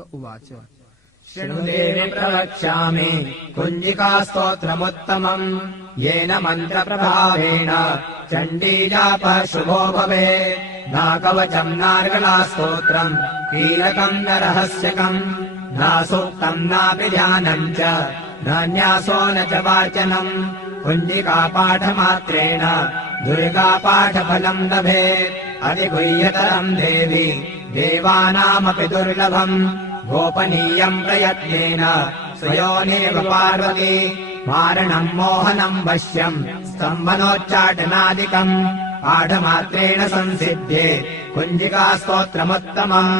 उवाच शृणुदेवि प्रवक्ष्यामि कुञ्जिकास्तोत्रमुत्तमम् येन मन्त्रप्रभावेण चण्डीजापः शुभो भवेत् नाकवचम् नार्गलास्तोत्रम् कीलकम् न रहस्यकम् नासूक्तम् नापि ध्यानम् च नान्यासो न च वाचनम् कुञ्जिकापाठमात्रेण दुर्गापाठफलम् लभेत् अधिगुह्यतरम् देवि देवानामपि दुर्लभम् गोपनीयम् प्रयत्नेन स्वयोनेव पार्वती मारणम् मोहनम् वश्यम् स्तम्भनोच्चाटनादिकम् पाठमात्रेण संसिध्ये कुञ्जिकास्तोत्रमुत्तमम्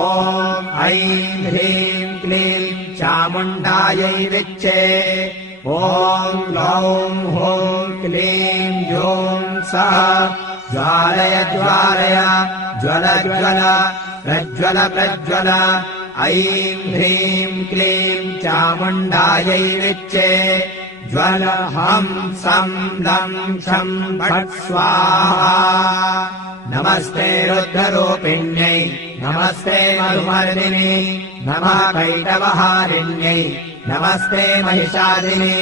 ॐ ऐं ह्रीं क्लीं चामुण्डायै विच्चे ॐ गौं हूं क्लीं जूं सः ज्वालय ज्वालय ज्वल ज्वल प्रज्वल प्रज्वल ऐं ह्रीं क्लीं चामुण्डायै विच्चे ज्वल हं सं लं क्षं फट् स्वाहा नमस्ते रुद्ररूपिण्यै नमस्ते मधुमर्दिनी नमः कैटवहारिण्यै नमस्ते महिषादिनी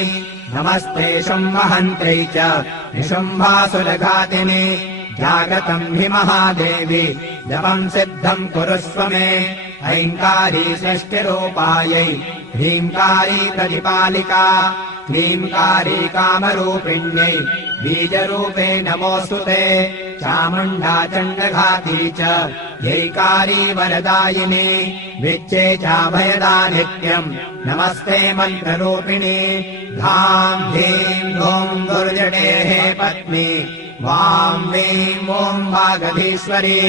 नमस्ते शुम्भहन्त्रै च निशुम्भासुरघातिनि जागतम् हि महादेवी जपम् सिद्धम् कुरुष्व मे ऐङ्कारी षष्टिरूपायै ह्रीङ्कारी प्रतिपालिका क्लीङ्कारी कामरूपिण्यै बीजरूपे नमोऽस्तु ते चामुण्डा चण्डघाती च यैकारी वरदायिनी विच्चे चाभयदा नित्यम् नमस्ते मन्त्ररूपिणी धाम् धीम् धूम् दुर्जटेः पत्नी वां वीं ॐ वागधीश्वरी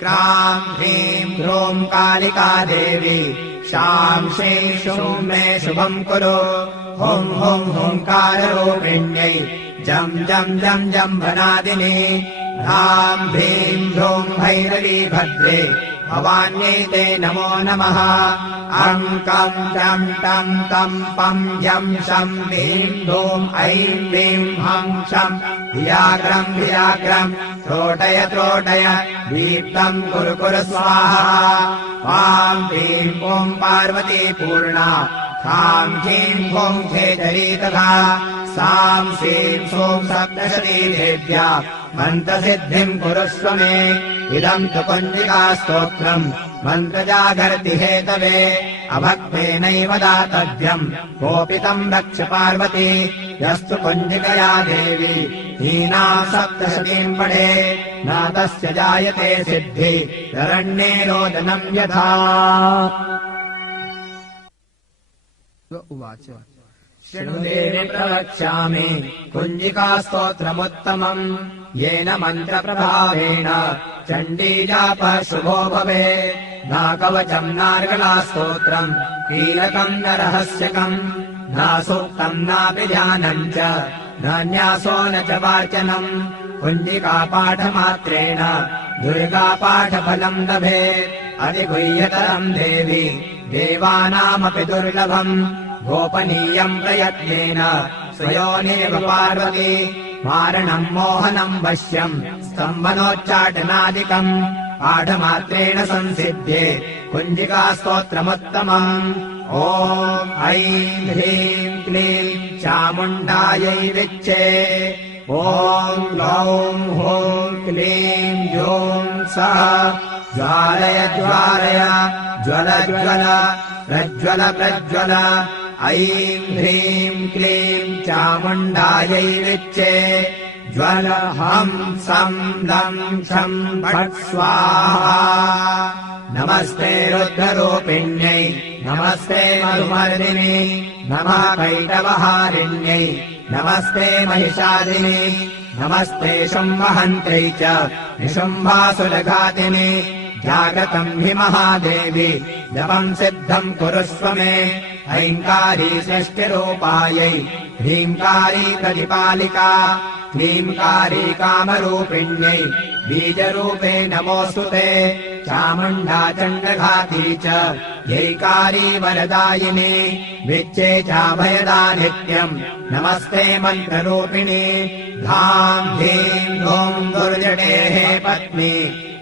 क्रां ह्रीं ह्रूं कालिका देवी शां श्रीं शूं मे शुभम् कुरु हुं हुं हुङ्काररूपिण्यै जं जं जं जम्भनादिनी ह्रां ह्रीं ह्रूं भैरवी भद्रे भवान्यै ते नमो नमः अं कं जं टं तं पं जं शं ह्रीं धूं ऐं ह्रीं हं शं धियाग्रं धियाग्रं त्रोटय त्रोटय दीप्तं कुरु कुरु स्वाहा वां ह्रीं ॐ पार्वती पूर्णा खां ह्रीं ॐ खेचरी तथा सां श्रीं सों सप्तशती देव्या मन्त्रसिद्धिम् कुरुष्व मे इदम् तु कुञ्जिकास्तोत्रम् मन्त्रजागर्ति हेतवे अभक्तेनैव दातव्यम् कोपितम् रक्ष पार्वती यस्तु कुञ्जिकया देवी हीना सप्तशतीम् पठे न तस्य जायते सिद्धि शरण्ये रोदनम् यथा उवाच शृणुदेवि प्रवक्ष्यामि कुञ्जिकास्तोत्रमुत्तमम् येन मन्त्रप्रभावेण चण्डीजापः शुभो भवेत् नाकवचम् नार्गलास्तोत्रम् कीलकम् न रहस्यकम् नासूक्तम् नापि ध्यानम् च नान्यासो न च वाचनम् कुञ्जिकापाठमात्रेण दुर्गापाठफलम् लभेत् अधिगुह्यतरम् देवि देवानामपि दुर्लभम् गोपनीयम् प्रयत्नेन स्वयोनेव पार्वती मारणम् मोहनम् वश्यम् स्तम्भनोच्चाटनादिकम् पाठमात्रेण संसिध्ये कुञ्जिकास्तोत्रमुत्तमम् ॐ ऐं ह्रीं क्लीं चामुण्डायै विच्चे ॐ गौं हूं क्लीं जूं सः ज्वालय ज्वालय ज्वल ज्वल प्रज्वल प्रज्वल ऐं ह्रीं क्लीं चामुण्डायै विच्चे ज्वल हं सं लं क्षं फट् स्वाहा नमस्ते रुद्ररूपिण्यै नमस्ते मधुमर्दिनी नमः कैटवहारिण्यै नमस्ते महिषादिनी नमस्ते शुम्भहन्त्रै च निशुम्भासुरघातिनि जागतम् हि महादेवी जपम् सिद्धम् कुरुष्व मे ऐङ्कारी षष्टिरूपायै ह्रीङ्कारी प्रतिपालिका क्लीङ्कारी कामरूपिण्यै बीजरूपे नमोऽस्तु ते चामुण्डा चण्डघाती च यैकारी वरदायिनी विच्चे चाभयदा नित्यम् नमस्ते मन्त्ररूपिणी धाम् धीम् धूम् दुर्जटेः पत्नी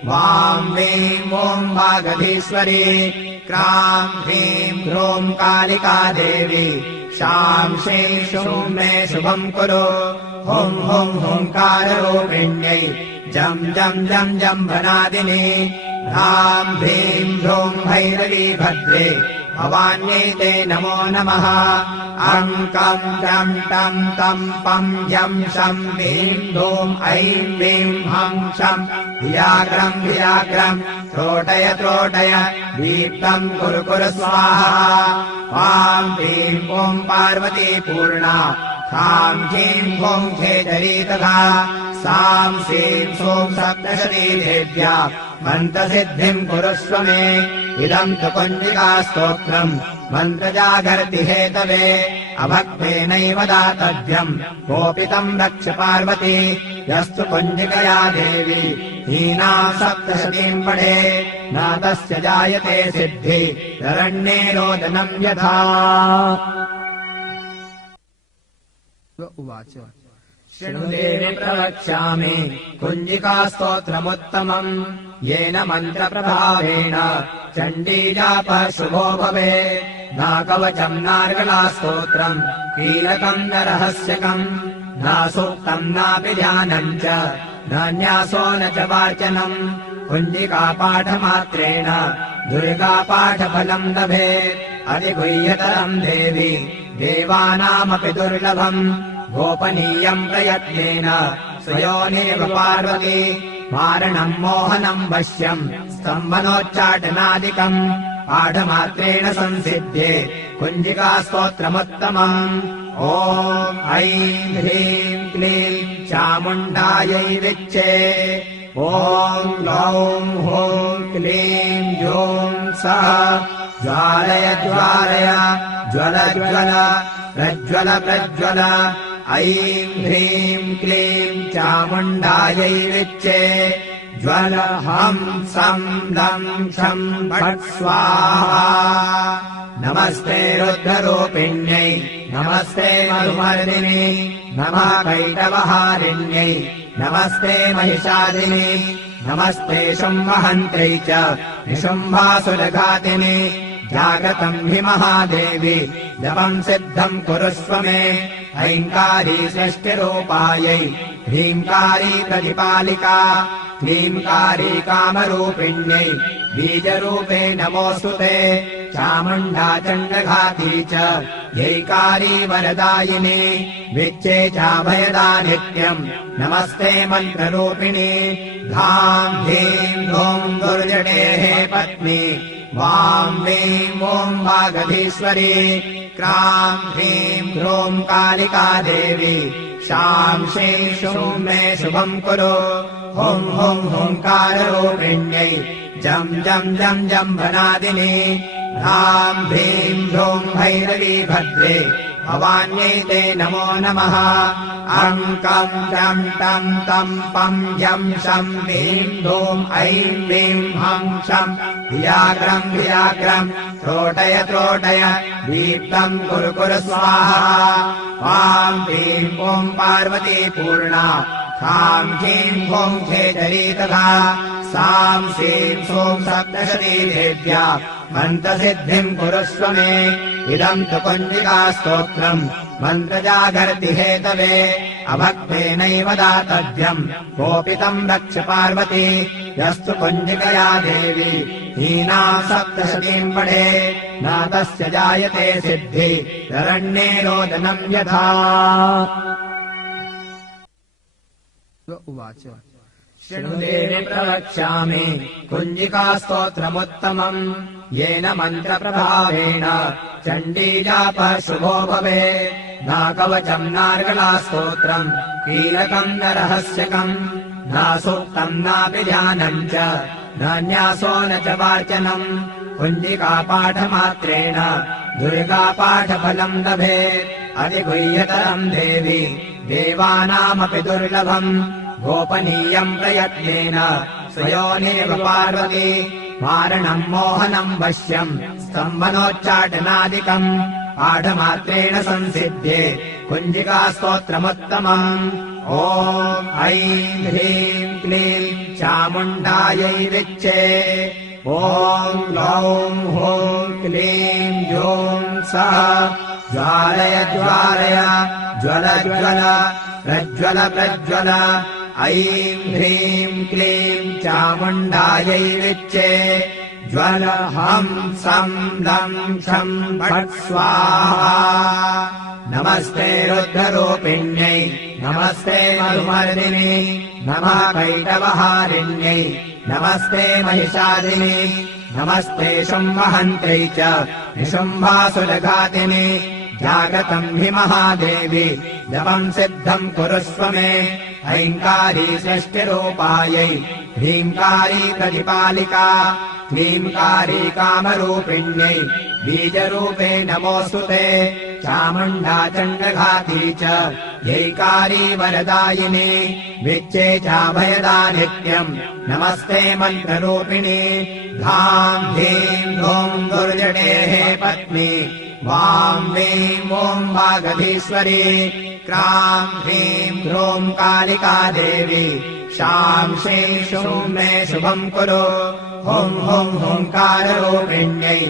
वां वीं ॐ वागधीश्वरी क्रां ह्रीं ह्रूं कालिका देवी शां शीं शूं मे शुभम् कुरु हुं हुं हुंकाररूपिण्यै जं जं जं जम्भनादिनी ह्रां ह्रीं ह्रूं भैरवी भद्रे भवान्यै ते नमो नमः अं कं जं तं तं पं जं शं ह्रीं धूं ऐं ह्रीं हं शं धियाग्रं धियाग्रं त्रोटय त्रोटय दीप्तं कुरु कुरु स्वाहा वां ह्रीं ॐ पार्वती पूर्णा ह्रां ह्रीं ॐ खेचरी तथा सां सीं सूं सप्तशती देव्या मन्त्रसिद्धिम् कुरुष्व मे इदम् तु कुञ्जिकास्तोत्रम् मन्त्रजागर्ति हेतवे अभक्तेनैव दातव्यम् कोपितम् रक्ष पार्वती यस्तु कुञ्जिकया देवी हीना सप्तशतीम् पठे न तस्य जायते सिद्धि शरण्ये रोदनम् यथा उवाच शृणुदेवि प्रवक्ष्यामि कुञ्जिकास्तोत्रमुत्तमम् येन मन्त्रप्रभावेण चण्डीजापः शुभो भवेत् नाकवचम् नार्गलास्तोत्रम् कीलकम् न रहस्यकम् न सूक्तम् नापि ध्यानम् च न न्यासो न च वाचनम् कुञ्जिकापाठमात्रेण दुर्गापाठफलम् लभेत् अधिगुह्यतरम् देवी देवानामपि दुर्लभम् गोपनीयम् प्रयत्नेन स्वयोनेव पार्वती मारणम् मोहनम् वश्यम् स्तम्भनोच्चाटनादिकम् पाठमात्रेण संसिध्ये कुञ्जिकास्तोत्रमुत्तमम् ॐ ऐं ह्रीं क्लीं चामुण्डायै विच्चे ॐ गौं हूं क्लीं जूं सः ज्वालय ज्वालय ज्वल ज्वल प्रज्वल प्रज्वल ऐं ह्रीं क्लीं चामुण्डायै विच्चे ज्वल हं सं लं क्षं फट् स्वाहा नमस्ते रुद्ररूपिण्यै नमस्ते मधुमर्दिनी नमः कैटवहारिण्यै नमस्ते महिषादिनी नमस्ते शुम्भहन्त्रै च निशुम्भासुरघातिनि जागतम् हि महादेवी जपम् सिद्धम् कुरुष्व मे ऐङ्कारी सृष्टिरूपायै ह्रीङ्कारी प्रतिपालिका क्लीङ्कारी कामरूपिण्यै बीजरूपे नमोऽस्तु ते चामुण्डा चण्डघाती च यैकारी वरदायिनी विच्चे चाभयदा नित्यम् नमस्ते मन्त्ररूपिणी धाम् धीं धूं दुर्जटेः पत्नी वां वीं ॐ वागधीश्वरी क्रां ह्रीं ह्रूं कालिका देवी शां शीं शूं मे शुभम् कुरु हुं हुं हुंकाररूपिण्यै जं जं जं जम्भनादिनी ह्रां ह्रीं ह्रूं भैरवी भद्रे भवान्यै ते नमो नमः अं कं जं तं तं पं जं शं ह्रीं धूं ऐं ह्रीं हं शं धियाग्रं धियाग्रं त्रोटय त्रोटय दीप्तं कुरु कुरु स्वाहा वां ह्रीं ॐ पार्वती पूर्णा ह्रां ह्रीं ॐ खेचरी तथा सां सीं सूं सप्तशती देव्या मन्त्रसिद्धिम् कुरुष्व मे इदम् तु कुञ्जिकास्तोत्रम् मन्त्रजागर्ति हेतवे अभक्तेनैव दातव्यम् कोपितम् रक्ष पार्वती यस्तु कुञ्जिकया देवी हीना सप्तशतीम् पठे न तस्य जायते सिद्धि शरण्ये रोदनम् यथा उवाच शृणुदेवि प्रवक्ष्यामि कुञ्जिकास्तोत्रमुत्तमम् येन मन्त्रप्रभावेण चण्डीजापः शुभो भवेत् नाकवचम् नार्गलास्तोत्रम् कीलकम् न रहस्यकम् न सूक्तम् नापि ध्यानम् च न न्यासो न च वाचनम् कुञ्जिकापाठमात्रेण दुर्गापाठफलम् लभेत् अधिगुह्यतरम् देवी देवानामपि दुर्लभम् गोपनीयम् प्रयत्नेन स्वयोनेव पार्वती मारणम् मोहनम् वश्यम् स्तम्भनोच्चाटनादिकम् पाठमात्रेण संसिध्ये कुञ्जिकास्तोत्रमुत्तमम् ॐ ॐ ऐं ह्रीं क्लीं चामुण्डायै विच्चे ॐ ग्लौं हूं क्लीं जूं सः ज्वालय ज्वालय ज्वल ज्वल प्रज्वल प्रज्वल ऐं ह्रीं क्लीं चामुण्डायै विच्चे ज्वल हं सं लं क्षं फट् स्वाहा नमस्ते रुद्ररूपिण्यै नमस्ते मधुमर्दिनि नमः कैटवहारिण्यै नमस्ते महिषादिनि नमस्ते शुम्भहन्त्यै च निशुम्भासुरघातिनि जागतम् हि महादेवी जपम् सिद्धम् कुरुष्व मे ऐङ्कारी सृष्टिरूपायै ह्रीङ्कारी प्रतिपालिका क्लीङ्कारी कामरूपिण्यै बीजरूपे नमोऽस्तु ते चामुण्डा चण्डघाती च यैकारी वरदायिनी विच्चे चाभयदा नित्यम् नमस्ते मन्त्ररूपिणी धाम् धीम् धूम् दुर्जटेः पत्नी वां वीं ॐ वागधीश्वरी क्रां ह्रीं ह्रूं कालिका देवी शां श्रीं शूं मे शुभम् कुरु हुं हुं हुङ्काररूपिण्यै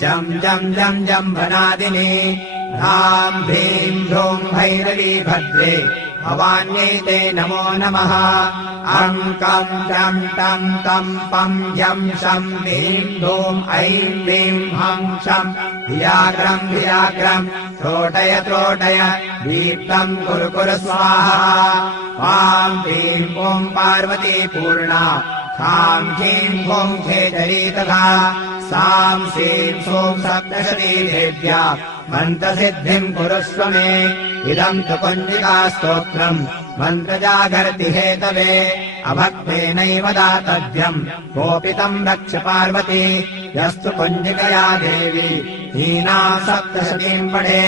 जं जं जं जम्भनादिनी धां भीं ह्रूं भैरवी भद्रे भवान्यै ते नमो नमः अं कं जं तं तं पं यं शं ह्रीं धूं ऐं ह्रीं हं शं धियाग्रं त्रोटय त्रोटय दीप्तं कुरु कुरु स्वाहा वां ह्रीं ॐ पार्वती पूर्णा खां ह्रीं ॐ खेचरी तथा सां श्रीं सों सप्तशती देव्या मन्त्रसिद्धिम् कुरुष्व मे इदम् तु कुञ्जिकास्तोत्रम् मन्त्रजागर्ति हेतवे अभक्तेनैव दातव्यम् कोपितम् रक्ष पार्वती यस्तु कुञ्जिकया देवी हीनाम् सप्तशतीम् पठे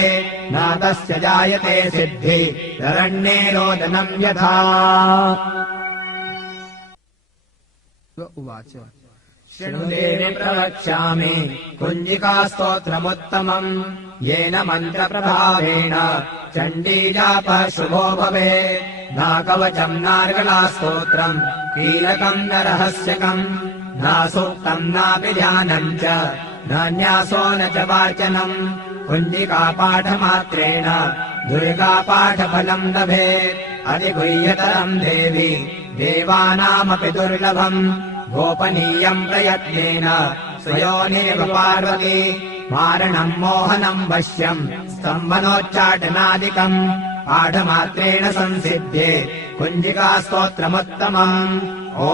न तस्य जायते सिद्धि शरण्ये रोदनम् यथा उवाच शृणुदेवि प्रवक्ष्यामि कुञ्जिकास्तोत्रमुत्तमम् येन मन्त्रप्रभावेण चण्डीजापः शुभो भवेत् न कवचम् नार्गलास्तोत्रम् कीलकम् न रहस्यकम् न सूक्तम् नापि ध्यानम् च न न्यासो न च वाचनम् कुञ्जिकापाठमात्रेण दुर्गापाठफलम् लभेत् अधिगुह्यतरम् देवी देवानामपि दुर्लभम् गोपनीयम् प्रयत्नेन स्वयोनेव पार्वती मारणम् मोहनम् वश्यम् स्तम्भनोच्चाटनादिकम् पाठमात्रेण संसिध्ये कुञ्जिकास्तोत्रमुत्तमम् ॐ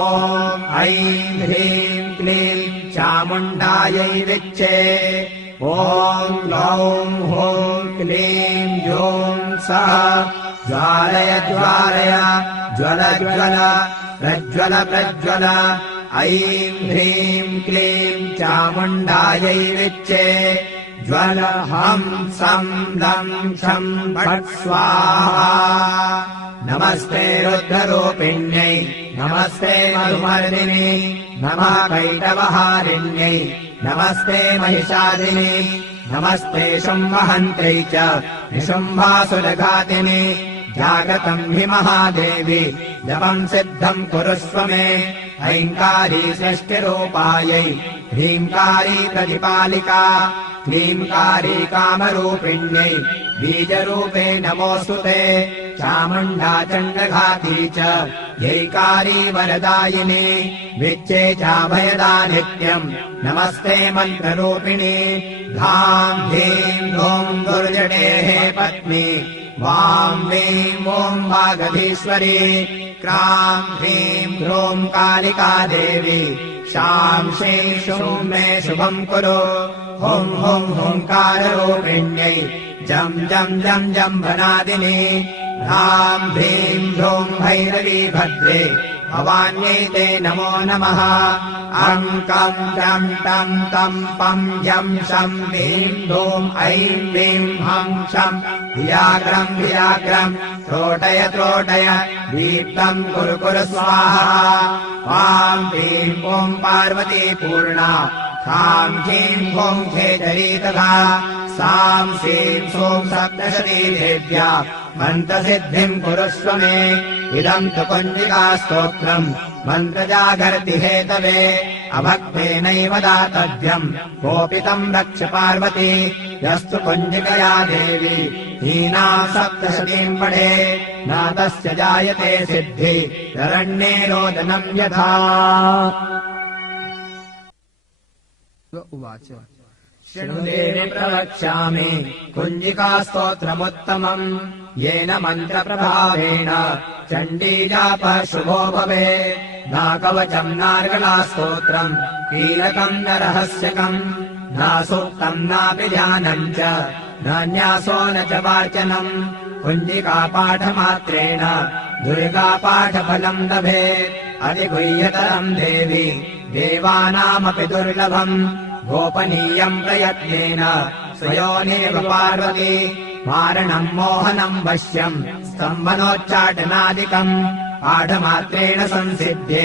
ऐं ह्रीं क्लीं चामुण्डायै विच्चे ॐ ग्लौं हूं क्लीं जूं सः ज्वालय ज्वालय ज्वल ज्वल प्रज्वल प्रज्वल ऐं ह्रीं क्लीं चामुण्डायै विच्चे ज्वल हं सं लं क्षं फट् स्वाहा नमस्ते रुद्ररूपिण्यै नमस्ते मधुमर्दिनि नमः कैटवहारिण्यै नमस्ते महिषादिनि नमस्ते शुम्भहन्त्यै च निशुम्भासुरघातिनि जागतम् हि महादेवी जपम् सिद्धम् कुरुष्व मे ऐङ्कारी सृष्टिरूपायै ह्रीङ्कारी प्रतिपालिका क्लीङ्कारी कामरूपिण्यै बीजरूपे नमोऽस्तु ते चामुण्डा चण्डघाती च यैकारी वरदायिनी विच्चे चाभयदा नित्यम् नमस्ते मन्त्ररूपिणी धाम् धीम् धूम् दुर्जटेः पत्नी वां वीं ॐ वागधीश्वरी क्रां ह्रीं ह्रूं कालिका देवी शां श्रीं शूं मे शुभम् कुरु हुं हुं हुङ्काररूपिण्यै जं जं जं जम्भनादिनि धां भीं ह्रूं भैरवी भद्रे भवान्यै ते नमो नमः अं कं जं तं तं पं यं शं ह्रीं धूं ऐं ह्रीं हं शं धियाग्रं त्रोटय त्रोटय दीप्तं कुरु कुरु स्वाहा वां ह्रीं ॐ पार्वती पूर्णा ताम् ह्रीम् ह्रूम् खेचरी तथा साम् सीम् सूम् सप्तशती देव्या मन्त्रसिद्धिम् कुरुष्व मे इदम् तु कुञ्जिकास्तोत्रम् मन्त्रजागर्ति हेतवे अभक्तेनैव दातव्यम् कोपितम् रक्ष पार्वती यस्तु कुञ्जिकया देवी हीना सप्तशतीम् पठे न तस्य जायते सिद्धि शरण्ये रोदनम् यथा उवाच शृणुदेवि प्रवक्ष्यामि कुञ्जिकास्तोत्रमुत्तमम् येन मन्त्रप्रभावेण चण्डीजापः शुभो भवे नाकवचम् नार्गलास्तोत्रम् कीलकम् न रहस्यकम् न सूक्तम् नापि ध्यानम् च न न्यासो न च वाचनम् कुञ्जिकापाठमात्रेण दुर्गापाठफलम् लभेत् अधिगुह्यतरम् देवि देवानामपि दुर्लभम् गोपनीयम् प्रयत्नेन स्वयोनिव पार्वती मारणम् मोहनम् वश्यम् स्तम्भनोच्चाटनादिकम् पाठमात्रेण संसिध्ये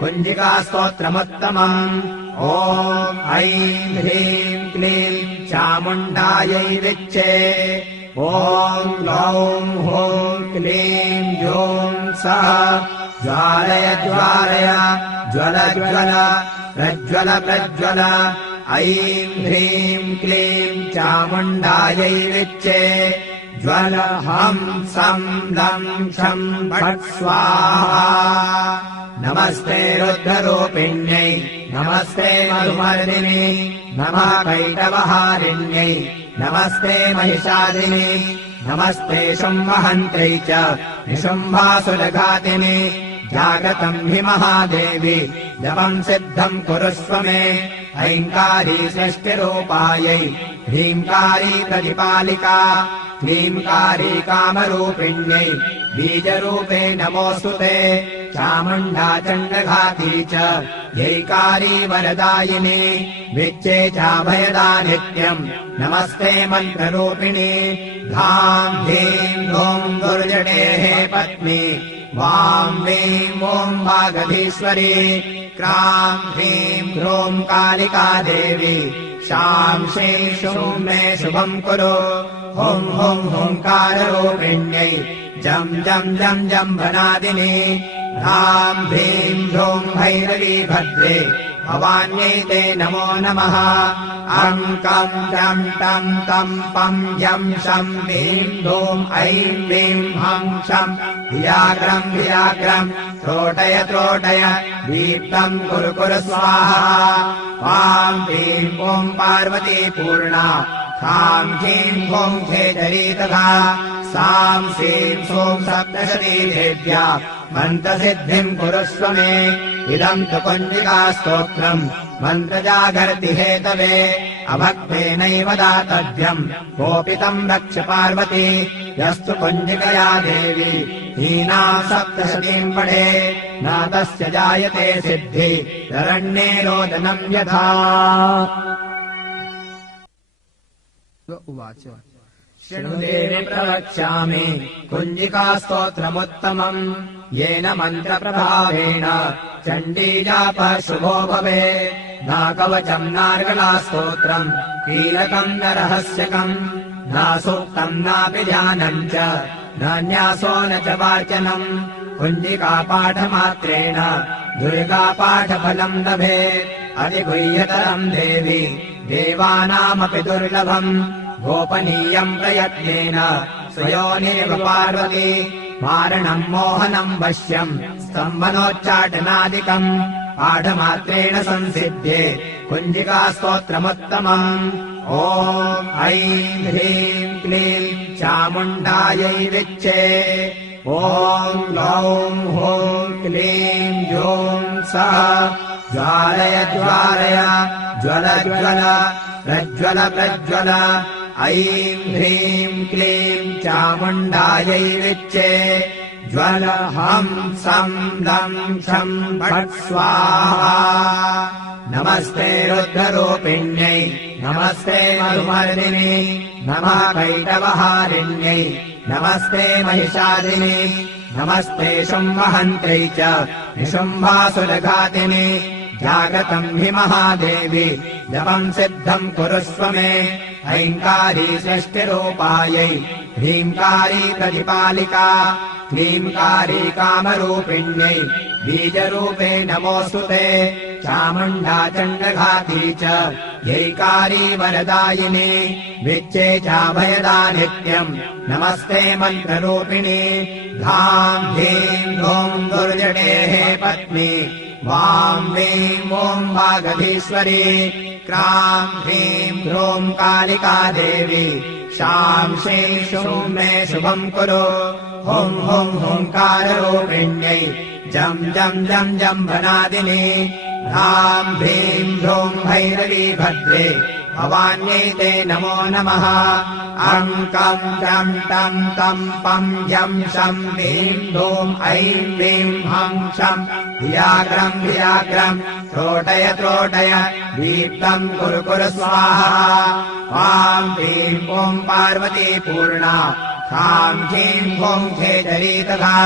कुञ्जिकास्तोत्रमुत्तमम् ॐ ऐं ह्रीं क्लीं चामुण्डायै विच्चे ॐ ग्लौं हूं क्लीं जूं सः ज्वालय ज्वालय ज्वल ज्वल प्रज्वल प्रज्वल ऐं ह्रीं क्लीं चामुण्डायै विच्चे ज्वल हं सं लं शं फट् स्वाहा नमस्ते रुद्ररूपिण्यै नमस्ते मधुमर्दिनि नमः कैटवहारिण्यै नमस्ते महिषादिनि नमस्ते शुम्भहन्त्यै च निशुम्भासुरघातिनि जागतम् हि महादेवी जपम् सिद्धम् कुरुष्व मे ऐङ्कारी सृष्टिरूपायै ह्रीङ्कारी प्रतिपालिका क्लीङ्कारी कामरूपिण्यै बीजरूपे नमोऽस्तु ते चामुण्डा चण्डघाती च ह्यैकारी वरदायिनी विच्चे चाभयदा नित्यम् नमस्ते मन्त्ररूपिणी धाम् धीम् धूम् दुर्जटेः पत्नी वां वीं ॐ वागधीश्वरी क्रां ह्रीं ह्रूं कालिका देवी शां श्रीं शूं मे शुभम् कुरु हुं हुं हुङ्काररूपिण्यै जं जं जं जम्भनादिनी ह्रां ह्रीं ह्रूं भैरवी भद्रे भवान्यै ते नमो नमः अङ्कं जं तं तं पं जं शं ह्रीं धूं ऐं ह्रीं हं शं धियाग्रं धियाग्रं त्रोटय त्रोटय दीप्तं कुरु कुरु स्वाहा वां ह्रीं ॐ पार्वती पूर्णा ह्रां ह्रीं ह्रूं खेचरी तथा सां सीं सूं सप्तशती देव्या मन्त्रसिद्धिम् कुरुष्व मे इदम् तु कुञ्जिकास्तोत्रम् मन्त्रजागर्ति हेतवे अभक्तेनैव दातव्यम् कोपितम् रक्ष पार्वती यस्तु कुञ्जिकया देवी हीना सप्तशतीम् पठे न तस्य जायते सिद्धि शरण्ये रोदनम् यथा उवाच शृणुदेवि प्रवक्ष्यामि कुञ्जिकास्तोत्रमुत्तमम् येन मन्त्रप्रभावेण चण्डीजापः शुभो भवे नाकवचम् नार्गलास्तोत्रम् कीलकम् न रहस्यकम् न सूक्तम् नापि ध्यानम् च न न्यासो न च वाचनम् कुञ्जिकापाठमात्रेण दुर्गापाठफलम् लभेत् अधिगुह्यतरम् देवि देवानामपि दुर्लभम् गोपनीयम् प्रयत्नेन स्वयोनिव पार्वती मारणम् मोहनम् वश्यम् स्तम्भनोच्चाटनादिकम् पाठमात्रेण संसिध्ये कुञ्जिकास्तोत्रमुत्तमम् ॐ ऐं ह्रीं क्लीं चामुण्डायै विच्चे ॐ ग्लौं हूं क्लीं जूं सः ज्वालय ज्वालय ज्वल ज्वल प्रज्वल प्रज्वल ऐं ह्रीं क्लीं चामुण्डायै विच्चे ज्वल हं सं लं शं फट् स्वाहा नमस्ते रुद्ररूपिण्यै नमस्ते मधुमर्दिनि नमः कैटवहारिण्यै नमस्ते महिषादिनि नमस्ते शुम्भहन्त्यै च निशुम्भासुरघातिनि जागतम् हि महादेवी जपम् सिद्धम् कुरुष्व मे ऐङ्कारी सृष्टिरूपायै ह्रीङ्कारी प्रतिपालिका क्लीङ्कारी कामरूपिण्यै बीजरूपे नमोऽस्तु ते चामुण्डा चण्डघाती च यैकारी वरदायिनी विच्चे चाभयदा नित्यम् नमस्ते मन्त्ररूपिणी धाम् धीम् धूम् दुर्जटेः पत्नी वाम् वीम् ॐ वागधीश्वरी क्राम् ह्रीम् ह्रूम् कालिका देवी शाम् श्रीं शुं मे शुभम् कुरु हुं हुं हुङ्काररूपिण्यै जम् जम् जम् जम्भनादिनी ह्राम् ह्रीम् ह्रूम् भैरवी भद्रे भवान्यै ते नमो नमः अङ्कम् जम् टम् कम् पम् जम् शम् ह्रीम् धूम् ऐम् ह्रीम् हम् शम् धियाग्रम् धियाग्रम् त्रोटय त्रोटय दीप्तम् कुरु कुरु स्वाहा वाम् ह्रीम् ॐ पार्वती पूर्णा ह्राम् ह्रीम् ॐ खेचरी तथा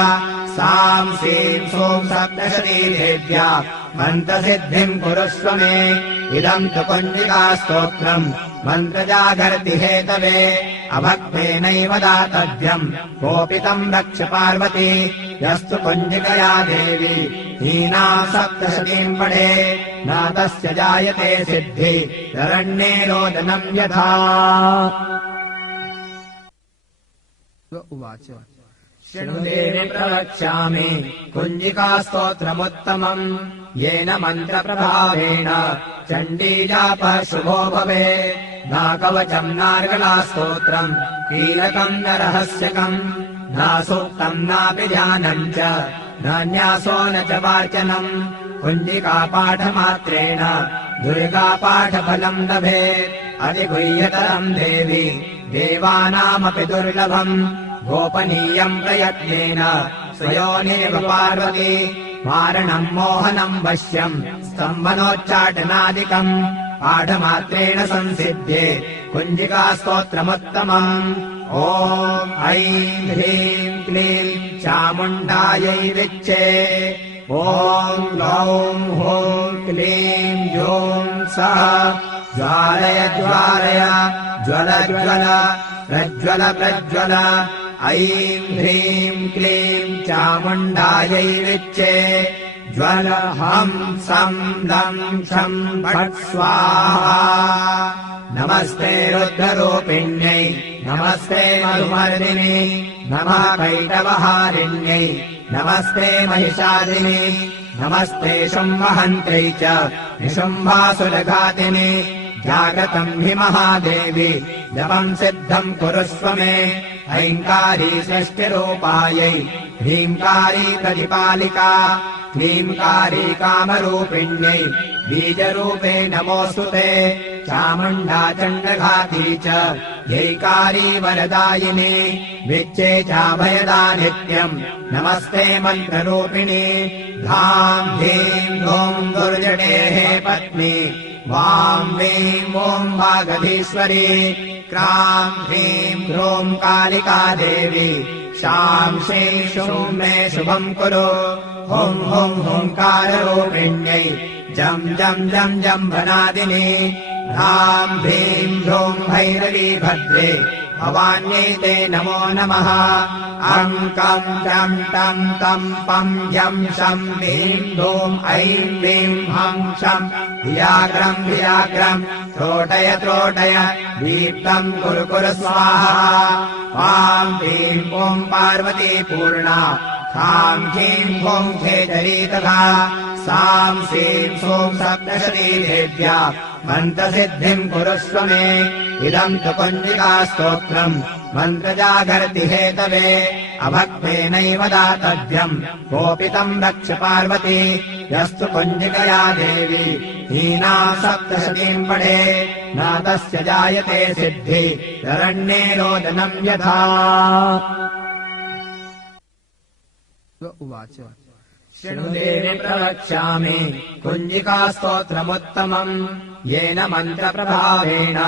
साम् श्रीम् सों सप्तशती देव्या मन्त्रसिद्धिम् कुरुष्व मे इदम् तु कुञ्जिकास्तोत्रम् मन्त्रजागर्ति हेतवे अभक्तेनैव दातव्यम् कोपितम् रक्ष पार्वती यस्तु कुञ्जिकया देवी हीनाम् सप्तशतीम् पठे न तस्य जायते सिद्धि शरण्ये रोदनम् यथा उवाच शृणुदेवि प्रवक्ष्यामि कुञ्जिकास्तोत्रमुत्तमम् येन मन्त्रप्रभावेण चण्डीजापः शुभो भवे नाकवचम् नार्गलास्तोत्रम् कीलकम् न रहस्यकम् न सूक्तम् नापि ध्यानम् च न न्यासो न च वाचनम् कुञ्जिकापाठमात्रेण दुर्गापाठफलम् लभेत् अधिगुह्यतरम् देवी देवानामपि दुर्लभम् गोपनीयम् प्रयत्नेन स्वयोनिव पार्वती मारणम् मोहनम् वश्यम् स्तम्भनोच्चाटनादिकम् पाठमात्रेण संसिध्ये कुञ्जिकास्तोत्रमुत्तमम् ॐ ऐं ह्रीं क्लीं चामुण्डायै विच्चे ॐ लौं हूं क्लीं जूं सः ज्वालय ज्वालय ज्वल ज्वल प्रज्वल प्रज्वल ऐं ह्रीं क्लीं चामुण्डायै विच्चे ज्वल हं सं लं शं फट् स्वाहा नमस्ते रुद्ररूपिण्यै नमस्ते मधुमर्दिनी नमः कैटवहारिण्यै नमस्ते महिषादिनी नमस्ते शुम्भहन्त्यै च निशुम्भासुरघातिनि जागतम् हि महादेवी जपम् सिद्धम् कुरुष्व मे ऐङ्कारी सृष्टिरूपायै ह्रीङ्कारी प्रतिपालिका क्लीङ्कारी कामरूपिण्यै बीजरूपे नमोऽस्तु ते चामुण्डा चण्डघाती च यैकारी वरदायिनी विच्चे चाभयदा नित्यम् नमस्ते मन्त्ररूपिणी धाम् धीम् धूम् दुर्जटेः पत्नी वाम् वीम् ॐ वागधीश्वरी क्राम् ह्रीम् ह्रूम् कालिका देवी शाम् श्रीं शुं मे शुभम् कुरु हुं हुं हुङ्काररूपिण्यै जम् जम् जम् जम्भनादिनी ह्राम् ह्रीम् ह्रूम् भैरवी भद्रे भवान्यै ते नमो नमः अङ्कम् जम् टम् कम् पम् जम् शम् ह्रीम् धूम् ऐम् ह्रीम् हम् शम् धियाग्रम् धियाग्रम् त्रोटय त्रोटय दीप्तम् कुरु कुरु स्वाहा वाम् ह्रीम् ॐ पार्वती पूर्णा ह्राम् ह्रीम् ॐ खेचरी तथा साम् श्रीं सों सप्तशती देव्या मन्त्रसिद्धिम् कुरुष्व मे इदम् तु कुञ्जिकास्तोत्रम् मन्त्रजागर्ति हेतवे अभक्तेनैव दातव्यम् कोपितम् रक्ष पार्वती यस्तु कुञ्जिकया देवी हीनाम् सप्तशतीम् पठे न तस्य जायते सिद्धि शरण्ये रोदनम् यथा उवाच शृणुदेवि प्रवक्ष्यामि कुञ्जिकास्तोत्रमुत्तमम् येन मन्त्रप्रभावेण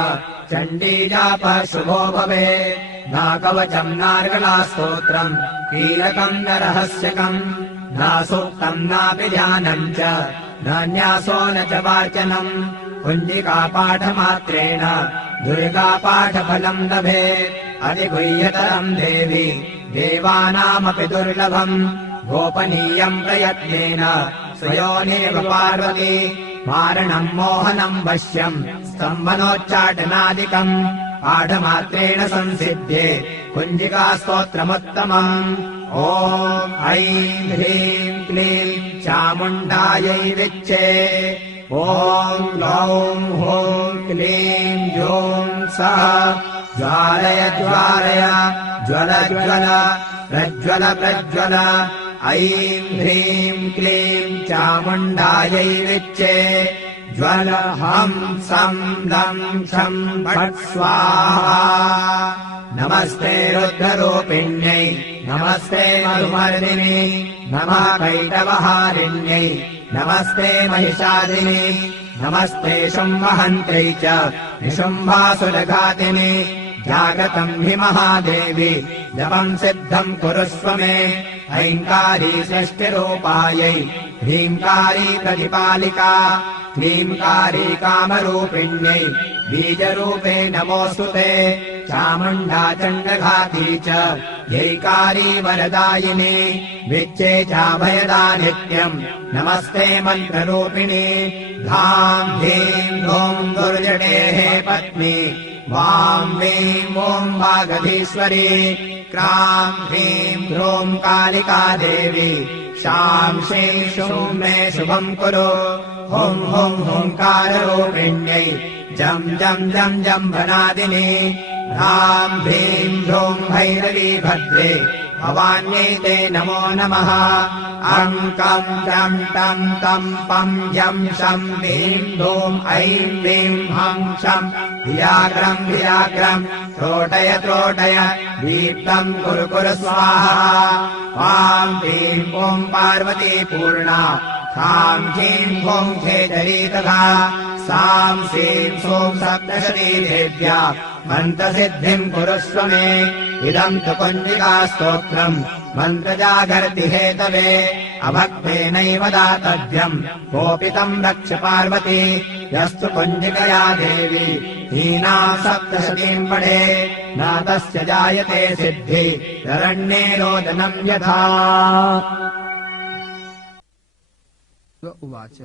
चण्डीजापः शुभो भवे नाकवचम् नार्गलास्तोत्रम् कीलकम् न रहस्यकम् न सूक्तम् नापि ध्यानम् च न्यासो न च वाचनम् कुञ्जिकापाठमात्रेण दुर्गापाठफलम् लभेत् अधिगुह्यतरम् देवि देवानामपि दुर्लभम् गोपनीयम् प्रयत्नेन स्वयोनेव पार्वती मारणम् मोहनम् वश्यम् स्तम्भनोच्चाटनादिकम् पाठमात्रेण संसिध्ये कुञ्जिकास्तोत्रमुत्तमम् ॐ ऐं ह्रीं क्लीं चामुण्डायै विच्चे ॐ ग्लौं हूं क्लीं जूं सः ज्वालय ज्वालय ज्वल ज्वल प्रज्वल प्रज्वल ऐं ह्रीं क्लीं चामुण्डायै विच्चे ज्वल हं सं लं क्षं फट् स्वाहा नमस्ते रुद्ररूपिण्यै नमस्ते मधुमर्दिनि नमः कैटवहारिण्यै नमस्ते महिषादिनि नमस्ते शुम्भहन्त्यै च निशुम्भासुरघातिनि जागतम् हि महादेवी जपम् सिद्धम् कुरुष्व मे ऐङ्कारी सृष्टिरूपायै ह्रीङ्कारी प्रतिपालिका क्लीङ्कारी कामरूपिण्यै बीजरूपे नमोऽस्तु ते चामुण्डा चण्डघाती च यैकारी वरदायिनी विच्चे चाभयदा नित्यम् नमस्ते मन्त्ररूपिणी धां धीं धूं दुर्जटेः पत्नी वां वीं ॐ वागधीश्वरी क्रां ह्रीं ह्रूं कालिका देवी शां श्रीं शूं मे शुभम् कुरु हुं हुं हुंकाररूपिण्यै जं जं जं जम्भनादिनी ह्रां ह्रीं ह्रूं भैरवी भद्रे भवान्यै ते नमो नमः अङ्कं चं तं तं पं जं शं ह्रीं धूं ऐं वीं हं शं धियाग्रं धियाग्रं त्रोटय त्रोटय दीप्तं कुरु कुरु स्वाहा वां ह्रीं ॐ पार्वती पूर्णा ह्रां ह्रीं ॐ खेचरी तथा सां सीं सूं सप्तशती देव्या मन्त्रसिद्धिम् कुरुष्व मे इदम् तु कुञ्जिकास्तोत्रम् मन्त्रजागर्ति हेतवे अभक्तेनैव दातव्यम् कोपितम् रक्ष पार्वती यस्तु कुञ्जिकया देवी हीनाम् सप्तशतीम् पठे न तस्य जायते सिद्धि शरण्ये रोदनम् यथा उवाच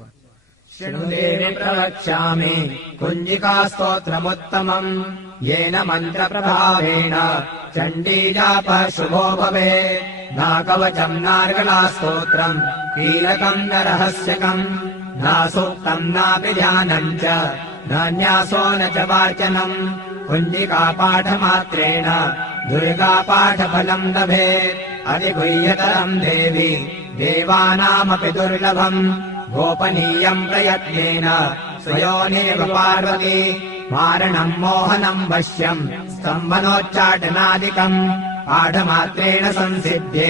शृणुदेवि प्रवक्ष्यामि कुञ्जिकास्तोत्रमुत्तमम् येन मन्त्रप्रभावेण चण्डीजापः शुभो भवेत् नाकवचम् नार्गलास्तोत्रम् कीलकम् न रहस्यकम् न सूक्तम् नापि ध्यानम् च न न्यासो न च वाचनम् कुञ्जिकापाठमात्रेण दुर्गापाठफलम् लभेत् अधिगुह्यतरम् देवि देवानामपि दुर्लभम् गोपनीयम् प्रयत्नेन स्वयोनेव पार्वती मारणम् मोहनम् वश्यम् स्तम्भनोच्चाटनादिकम् पाठमात्रेण संसिध्ये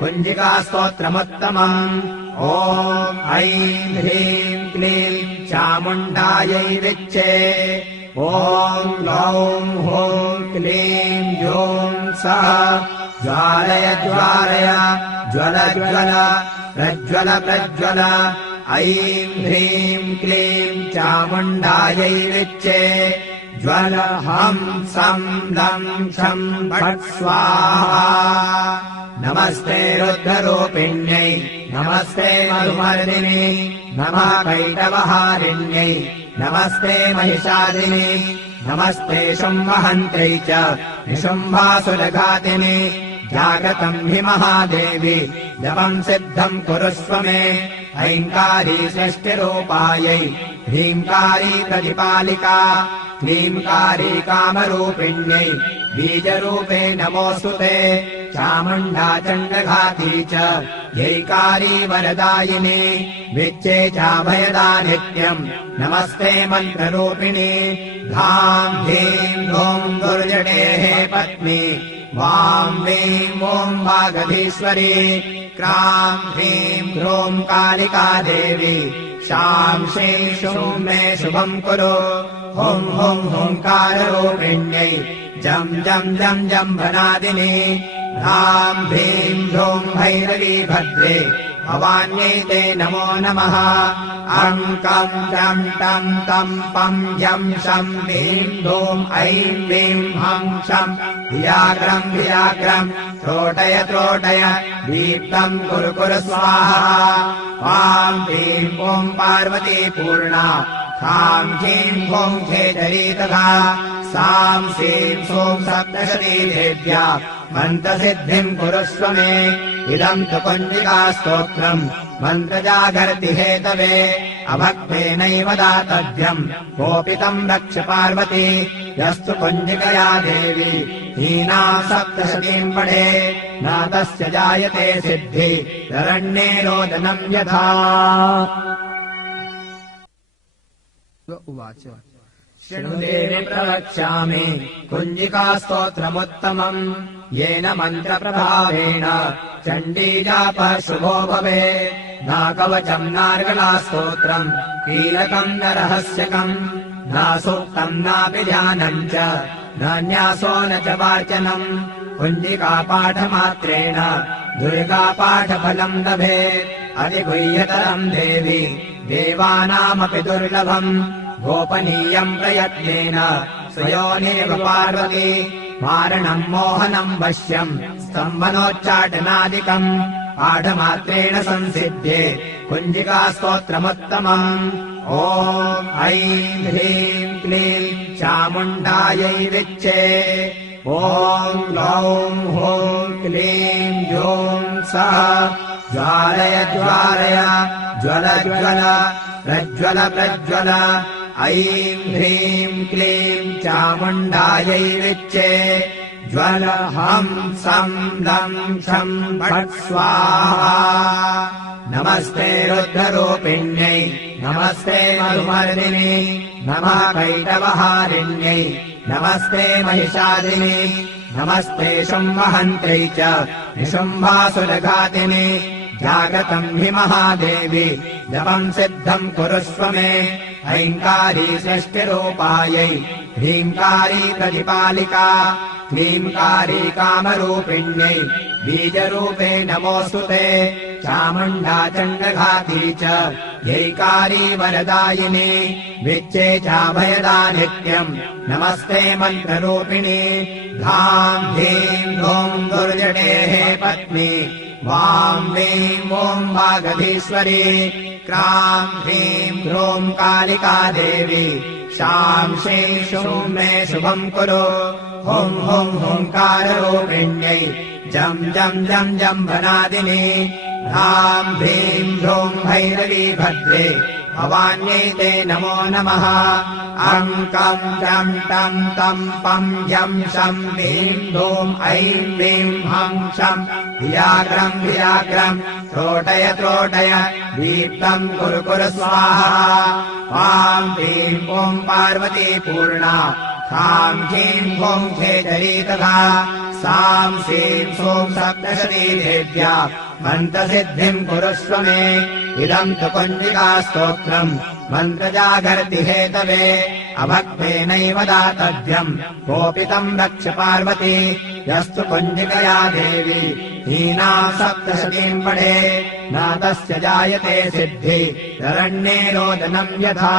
कुञ्जिकास्तोत्रमुत्तमम् ॐ ऐं ह्रीं क्लीं चामुण्डायै विच्चे ॐ ग्लौं हूं क्लीं जूं सः ज्वालय ज्वालय ज्वल ज्वल प्रज्वल प्रज्वल ऐं ह्रीं क्लीं चामुण्डायै विच्चे ज्वल हं सं लं क्षं फट् स्वाहा नमस्ते रुद्ररूपिण्यै नमस्ते मधुमर्दिनि नमः कैटवहारिण्यै नमस्ते महिषादिनि नमस्ते शुम्भहन्त्यै च निशुम्भासुरघातिनि जागतम् हि महादेवी जपम् सिद्धम् कुरुष्व मे ऐङ्कारी सृष्टिरूपायै ह्रीङ्कारी प्रतिपालिका क्लीङ्कारी कामरूपिण्यै बीजरूपे नमोऽस्तु ते चामुण्डा चण्डघाती च यैकारी वरदायिनी विच्चे चाभयदा नित्यम् नमस्ते मन्त्ररूपिणी धां धीं धूं दुर्जटेः पत्नी वां वीं ॐ वागधीश्वरी क्रां ह्रीं ह्रूं कालिका देवी शां श्रीं शूं मे शुभम् कुरु हुं हुं हुंकाररूपिण्यै जं जं जं जम्भनादिनि ह्रां ह्रीं ह्रूं भैरवी भद्रे भवान्यै ते नमो नमः कं जं टं तं पं जं शं भीं धूं ऐं वीं हं शं धियाग्रं त्रोटय दीप्तं कुरु स्वाहा वां ह्रीं ॐ पार्वती पूर्णा खां ह्रीं ॐ खेचरी तथा सां सीं सों सप्तशती देव्या मन्त्रसिद्धिम् कुरुष्व मे इदम् तु कुञ्जिकास्तोत्रम् मन्त्रजागर्ति हेतवे अभक्तेनैव दातव्यम् कोपितम् रक्ष पार्वती यस्तु कुञ्जिकया देवी हीनाम् सप्तशतीम् पठे न तस्य जायते सिद्धि शरण्ये रोदनम् यथा उवाच शृणुदेवि प्रवक्ष्यामि कुञ्जिकास्तोत्रमुत्तमम् येन मन्त्रप्रभावेण चण्डीजापः शुभो भवेत् नाकवचम् नार्गलास्तोत्रम् कीलकम् न रहस्यकम् न सूक्तम् नापि ध्यानम् च न न्यासो न च वाचनम् कुञ्जिकापाठमात्रेण दुर्गापाठफलम् लभेत् अतिगुह्यतरम् देवि देवानामपि दुर्लभम् गोपनीयम् प्रयत्नेन स्वयोनिव पार्वती मारणम् मोहनम् वश्यम् स्तम्भनोच्चाटनादिकम् पाठमात्रेण संसिध्ये कुञ्जिकास्तोत्रमुत्तमम् ॐ ऐं ह्रीं क्लीं चामुण्डायै विच्चे ॐ गौं हूं क्लीं जूं सः ज्वालय ज्वल प्रज्वल ऐं ह्रीं क्लीं चामुण्डायै विच्चे ज्वल हं सं लं शं फट् स्वाहा नमस्ते रुद्ररूपिण्यै नमस्ते मधुमर्दिनी नमः कैटवहारिण्यै नमस्ते महिषादिनी नमस्ते शुम्भहन्त्यै च निशुम्भासुरघातिनि जागतम् हि महादेवी जपम् सिद्धम् कुरुष्व मे ऐङ्कारी षष्टिरूपायै ह्रीङ्कारी प्रतिपालिका क्लीङ्कारी कामरूपिण्यै बीजरूपे नमोऽस्तु ते चामुण्डा चण्डघाती च यैकारी वरदायिनी विच्चे चाभयदा नित्यम् नमस्ते मन्त्ररूपिणी धां धीं धूं दुर्जटेः पत्नी वां वीं ॐ वागधीश्वरी क्रां ह्रीं ह्रूं कालिका देवी शां श्रीं शूं मे शुभम् कुरु हुं हुं हुङ्काररूपिण्यै जं जम्भनादिनी धां भ्रीं ह्रूं भैरवी भद्रे भवान्यै ते नमो नमः कं जं टं तं पं जं शं भीं धूं ऐं वीं हं शं धियाग्रं त्रोटय दीप्तं कुरु स्वाहा वां ह्रीं ॐ पार्वती पूर्णा खां ह्रीं ॐ खेचरी तथा सां सीं सों सप्तशती देव्या मन्त्रसिद्धिम् कुरुष्व मे इदम् तु कुञ्जिकास्तोत्रम् मन्त्रजागर्ति हेतवे अभक्तेनैव दातव्यम् कोपितम् रक्ष पार्वती यस्तु कुञ्जिकया देवी हीनाम् सप्तशतीम् पठे न तस्य जायते सिद्धि शरण्ये रोदनम् यथा